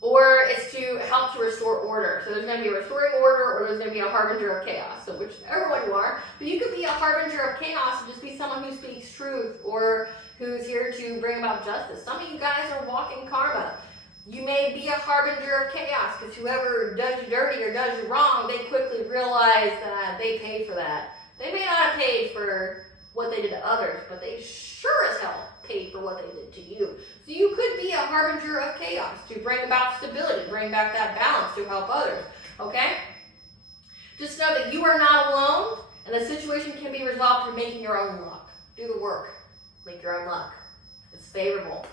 or it's to help to restore order. So there's going to be a restoring order, or there's going to be a harbinger of chaos. So whichever one you are, but you could be a harbinger of chaos and just be someone who speaks truth or who's here to bring about justice. Some of you guys are walking karma. You may be a harbinger of chaos because whoever does you dirty or does you wrong, they quickly realize that they paid for that. They may not have paid for what they did to others, but they sure as hell paid for what they did to you. So you could be a harbinger of chaos to bring about stability, bring back that balance to help others, okay? Just know that you are not alone, and the situation can be resolved through making your own luck. Do the work. Make your own luck. It's favorable.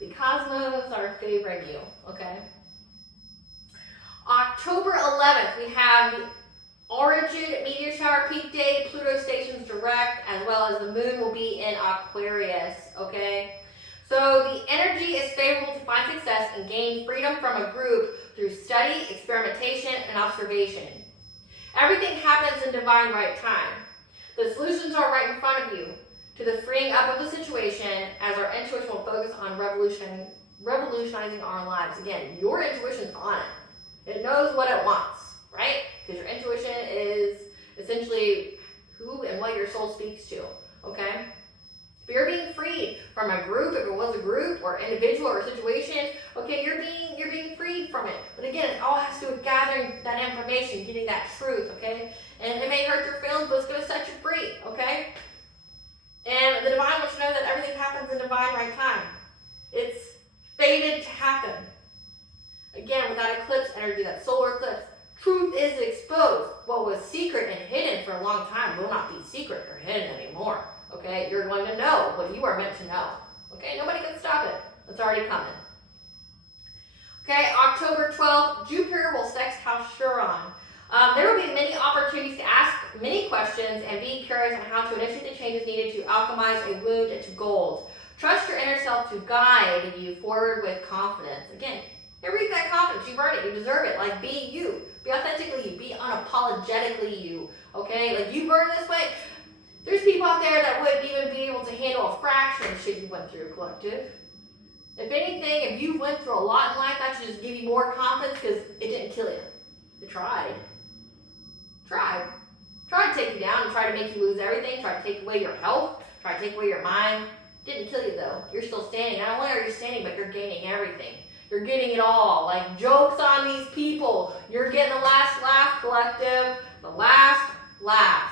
The cosmos are favoring you, okay? October 11th, we have the origin meteor shower peak day, Pluto stations direct, as well as the moon will be in Aquarius, okay? So the energy is favorable to find success and gain freedom from a group through study, experimentation, and observation. Everything happens in divine right time. The solutions are right in front of you to the freeing up of the situation as our intuition will focus on revolutionizing our lives. Again, your intuition's on it. It knows what it wants, right? Because your intuition is essentially who and what your soul speaks to, okay? But you're being freed from a group, if it was a group or individual or situation, okay, you're being freed from it. But again, it all has to do with gathering that information, getting that truth, okay? And it may hurt your feelings, but it's going to set you free, okay? And the divine wants you to know that everything happens in divine right time. It's fated to happen. Again, with that eclipse energy, that solar eclipse, truth is exposed. What was secret and hidden for a long time will not be secret or hidden anymore. Okay, you're going to know what you are meant to know. Okay, nobody can stop it. It's already coming. Okay, October 12th, Jupiter will sextile Chiron. There will be many opportunities to ask many questions and be curious on how to initiate the changes needed to alchemize a wound into gold. Trust your inner self to guide you forward with confidence. Again, here you that confidence. You've earned it. You deserve it. Like, be you. Be authentically you. Be unapologetically you. Okay? Like, you've earned this way. There's people out there that wouldn't even be able to handle a fraction of shit you went through, collective. If anything, if you went through a lot in life, that should just give you more confidence because it didn't kill you. You tried. Tried to take you down and try to make you lose everything, try to take away your health, try to take away your mind. Didn't kill you though. You're still standing. Not only are you standing, but you're gaining everything. You're getting it all. Like, jokes on these people. You're getting the last laugh, collective. The last laugh.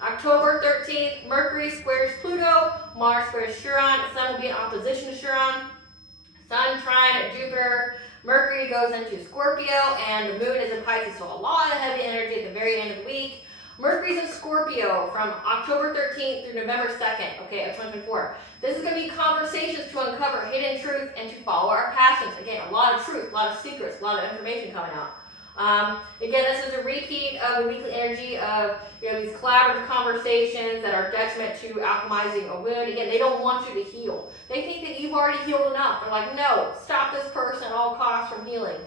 October 13th, Mercury squares Pluto, Mars squares Chiron, Sun will be in opposition to Chiron, Sun trine Jupiter, Mercury goes into Scorpio, and the moon is in Pisces, so a lot of heavy energy at the very end of the week. Mercury's in Scorpio from October 13th through November 2nd, okay, of 2024. This is going to be conversations to uncover hidden truth and to follow our passions. Again, a lot of truth, a lot of secrets, a lot of information coming out. Again, this is a repeat of the weekly energy of these collaborative conversations that are detriment to alchemizing a wound. Again, they don't want you to heal. They think that you've already healed enough. They're like, no, stop this person at all costs from healing.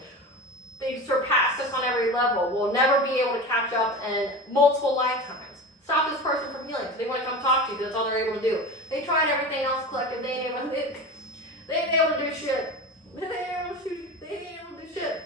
They've surpassed us on every level. We'll never be able to catch up in multiple lifetimes. Stop this person from healing because they want to come talk to you because that's all they're able to do. They tried everything else collective. They ain't able to do shit. They ain't able to do shit.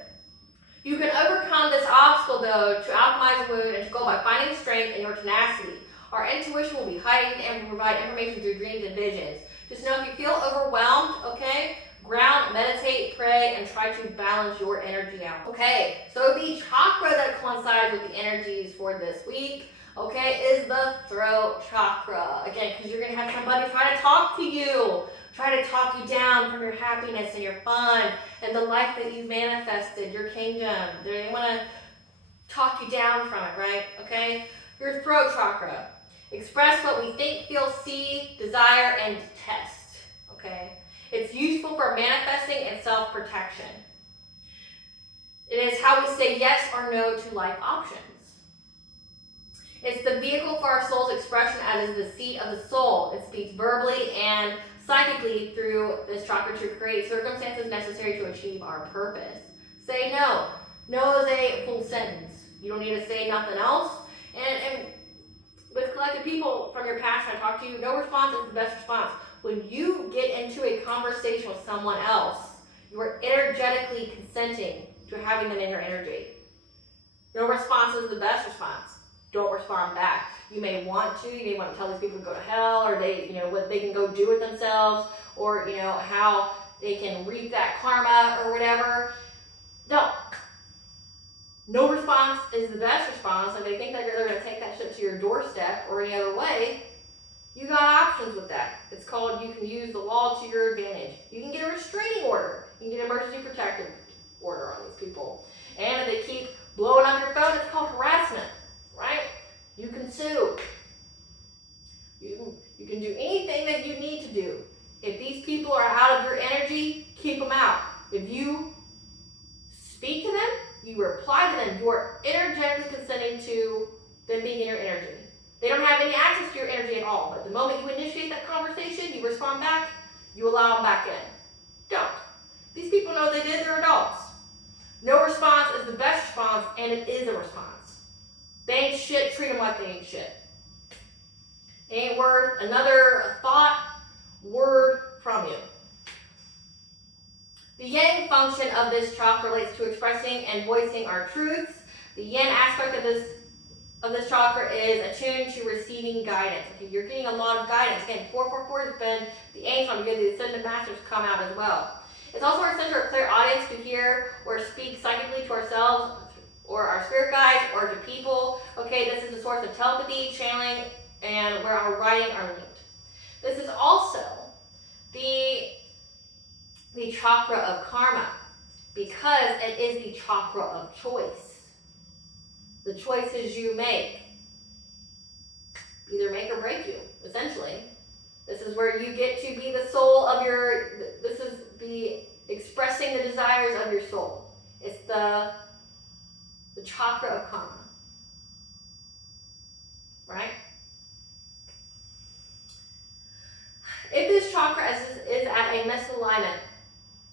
You can overcome this obstacle, though, to alchemize a wound and to go by finding strength in your tenacity. Our intuition will be heightened and will provide information through dreams and visions. Just know if you feel overwhelmed, okay, ground, meditate, pray, and try to balance your energy out. Okay, so the chakra that coincides with the energies for this week, okay, is the throat chakra. Again, because you're going to have somebody try to talk to you. Try to talk you down from your happiness and your fun and the life that you've manifested, your kingdom. They want to talk you down from it, right? Okay? Your throat chakra. Express what we think, feel, see, desire, and detest. Okay? It's useful for manifesting and self-protection. It is how we say yes or no to life options. It's the vehicle for our soul's expression as is the seat of the soul. It speaks verbally and psychically through this chakra to create circumstances necessary to achieve our purpose. Say no. No is a full sentence. You don't need to say nothing else. And with collected people from your past, I talk to you, no response is the best response. When you get into a conversation with someone else, you are energetically consenting to having them in your energy. No response is the best response. Don't respond back. You may want to tell these people to go to hell, or what they can go do with themselves, or how they can reap that karma or whatever. Don't. No response is the best response. If they think that they're going to take that shit to your doorstep or any other way, you got options with that. It's called, you can use the law to your advantage. You can get a restraining order. You can get an emergency protective order on these people. And if they keep blowing up your phone, it's called harassment, right? You can sue. You can do anything that you need to do. If these people are out of your energy, keep them out. If you speak to them, you reply to them, you are energetically consenting to them being in your energy. They don't have any access to your energy at all, but the moment you initiate that conversation, you respond back, you allow them back in. Don't. These people know what they did, they're adults. No response is the best response, and it is a response. They ain't shit, treat them like they ain't shit. They ain't worth another thought, word from you. The yang function of this chakra relates to expressing and voicing our truths. The yin aspect of this chakra is attuned to receiving guidance. Okay, you're getting a lot of guidance. Again, 444 has been the angel. I'm getting the ascended masters come out as well. It's also our center of clairaudience to hear or speak psychically to ourselves or our spirit guides or to people. Okay, this is the source of telepathy, channeling, and where our writing are linked. This is also the chakra of karma, because it is the chakra of choice. The choices you make either make or break you, essentially. This is where you get to be the soul of this is the expressing the desires of your soul. It's the chakra of karma, right? If this chakra is at a misalignment,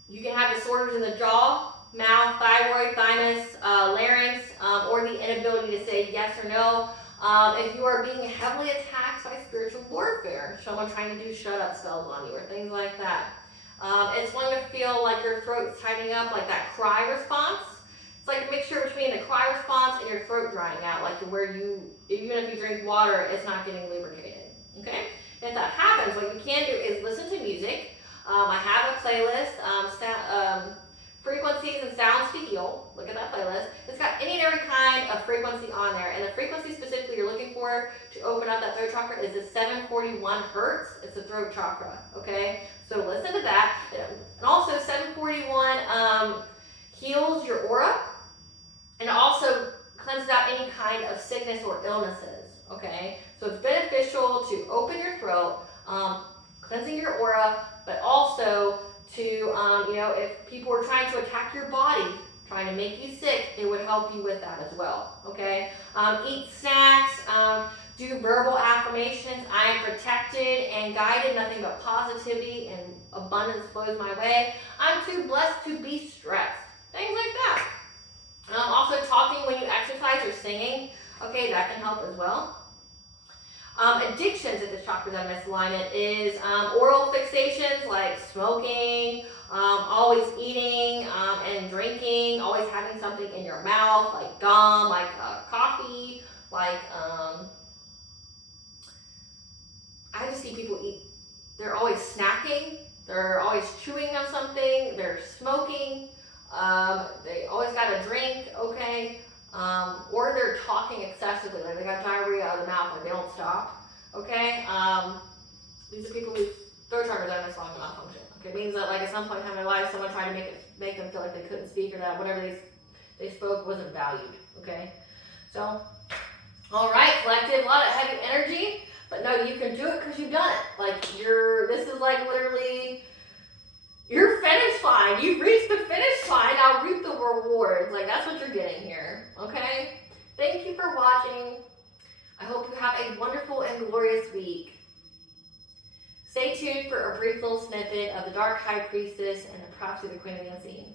you can have disorders in the jaw, mouth, thyroid, thymus, larynx, or the inability to say yes or no. If you are being heavily attacked by spiritual warfare, someone trying to do shut-up spells on you or things like that. It's going to feel like your throat's tightening up, like that cry response. It's like a mixture between the cry response and your throat drying out, like where even if you drink water, it's not getting lubricated, okay? If that happens, what you can do is listen to music. I have a playlist, frequencies and sounds to heal. Look at that playlist. It's got any and every kind of frequency on there. And the frequency specifically you're looking for to open up that throat chakra is the 741 hertz. It's the throat chakra, okay? So listen to that. And also 741 heals your aura and also cleanses out any kind of sickness or illnesses, okay? So it's beneficial to open your throat, cleansing your aura, but also to, if people were trying to attack your body, trying to make you sick, it would help you with that as well, okay? Eat snacks, do verbal affirmations. I am protected and guided, nothing but positivity and abundance flows my way. I'm too blessed to be stressed. Things like that. Also talking when you exercise or singing, okay, that can help as well. Addictions at this chakra that misalignment is oral fixations like smoking, always eating and drinking, always having something in your mouth like gum, like coffee, like I just see people eat. They're always snacking. They're always chewing on something. They're smoking. They always got a drink, okay? Or they're talking excessively, like they got diarrhea out of the mouth, like they don't stop, okay? These are people whose throat chakras are misaligned malfunction. Okay, it means that like at some point in time in their life, someone tried to make them feel like they couldn't speak or that whatever they spoke wasn't valued, okay? So, all right, collective, a lot of heavy energy, but no, you can do it because you've done it. Like this is like literally, you're finish line. You've reached the finish line. Now reap the rewards. Like that's what you're getting here. Okay? Thank you for watching. I hope you have a wonderful and glorious week. Stay tuned for a brief little snippet of the Dark High Priestess and the prophecy of the Queen of the Unseen.